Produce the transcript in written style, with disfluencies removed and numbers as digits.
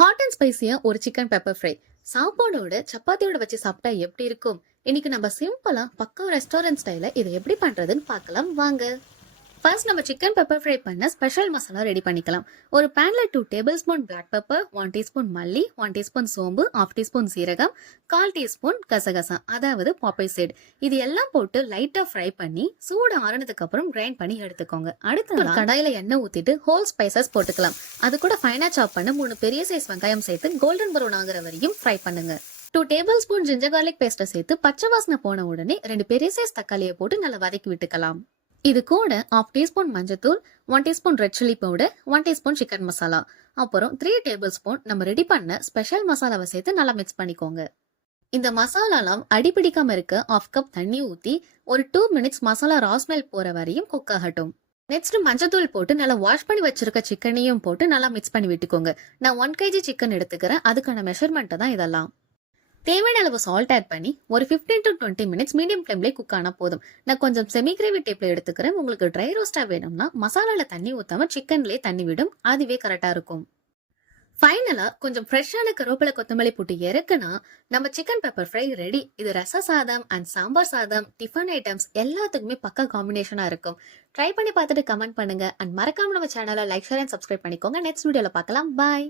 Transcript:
Hot and ஸ்பைசியா ஒரு chicken pepper fry சாப்பாடோட சப்பாத்தியோட வச்சு சாப்பிட்டா எப்படி இருக்கும்? இன்னைக்கு நம்ம சிம்பிளா பக்கா ரெஸ்டாரண்ட் ஸ்டைல இதை எப்படி பண்றதுன்னு பார்க்கலாம் வாங்க. ஃபர்ஸ்ட் நம்ம சிக்கன் பெப்பர் ஃப்ரை பண்ண ஸ்பெஷல் மசாலா ரெடி பண்ணிக்கலாம். ஒரு பேன்ல 2 tablespoon black pepper, 1 teaspoon மல்லி, 1 டீஸ்பூன் சோம்பு, 1/2 டீஸ்பூன் சீரகம், 1/4 டீஸ்பூன் கசகசா அதாவது பாப்பர் சீட், இது எல்லாம் போட்டு லைட்டா ஃப்ரை பண்ணி சூடு ஆறுனதுக்கு அப்புறம் கிரைண்ட் பண்ணி எடுத்துக்கோங்க. அடுத்து ஒரு கடாயில எண்ணெய் ஊத்திட்டு ஹோல் ஸ்பைசஸ் போட்டுக்கலாம். அது கூட ஃபைனா சாப் பண்ண 3 பெரிய சைஸ் வெங்காயம் சேர்த்து கோல்டன் ப்ரௌன் ஆகுற வரையும் ஃப்ரை பண்ணுங்க. 2 டேபிள் ஸ்பூன் ஜிஞ்சர் கார்லிக் பேஸ்ட்டை சேர்த்து பச்சை வாசனை போன உடனே 2 பெரிய சைஸ் தக்காளியை போட்டு நல்லா வதக்கி விட்டுக்கலாம். இது கூட 1/2 டீஸ்பூன் மஞ்சத்தூள், 1 teaspoon red chilli powder, 1 teaspoon chicken masala, அப்புறம் 3 டேபிள் ஸ்பூன் நம்ம ரெடி பண்ண ஸ்பெஷல் மசாலாவை சேர்த்து நல்லா மிக்ஸ் பண்ணிக்கோங்க. இந்த மசாலாலாம் அடிப்பிடிக்காம இருக்க 1/2 கப் தண்ணி ஊத்தி ஒரு 2 மினிட்ஸ் மசாலா ராஸ்மெல் போற வரையும் குக் ஆகட்டும். நெக்ஸ்ட் மஞ்சத்தூள் போட்டு நல்லா வாஷ் பண்ணி வச்சிருக்க சிக்கனையும் போட்டு நல்லா மிக்ஸ் பண்ணி விட்டுக்கோங்க. நான் 1 kg சிக்கன் எடுத்துக்கிறேன், அதுக்கான மெஷர்மெண்ட் தான் இதெல்லாம். தேவையான அளவு சால்ட் ஆட் பண்ணி ஒரு 15 to 20 மினிட்ஸ் மீடியம் ஃப்ளேம்ல குக் ஆனா போதும். நான் கொஞ்சம் செமி கிரேவி டைப்ல எடுத்துக்கிறேன். உங்களுக்கு ட்ரை ரோஸ்டா வேணும்னா மசாலால தண்ணி ஊத்தாம சிக்கன்லயே தண்ணி விடும், அதுவே கரெக்டா இருக்கும். ஃபைனலா கொஞ்சம் ஃப்ரெஷ்ஷான கருவேப்பிலை கொத்தமல்லி போட்டு இறக்குனா நம்ம சிக்கன் பெப்பர் ஃப்ரை ரெடி. இது ரச சாதம் அண்ட் சாம்பார் சாதம், டிஃபன் ஐட்டம்ஸ் எல்லாத்துக்குமே பக்கா காம்பினேஷனா இருக்கும். ட்ரை பண்ணி பார்த்துட்டு கமெண்ட் பண்ணுங்க அண்ட் மறக்காம நம்ம சேனலை லைக், ஷேர் அண்ட் சப்ஸ்கிரைப் பண்ணிக்கோங்க. நெக்ஸ்ட் வீடியோல பார்க்கலாம். பாய்.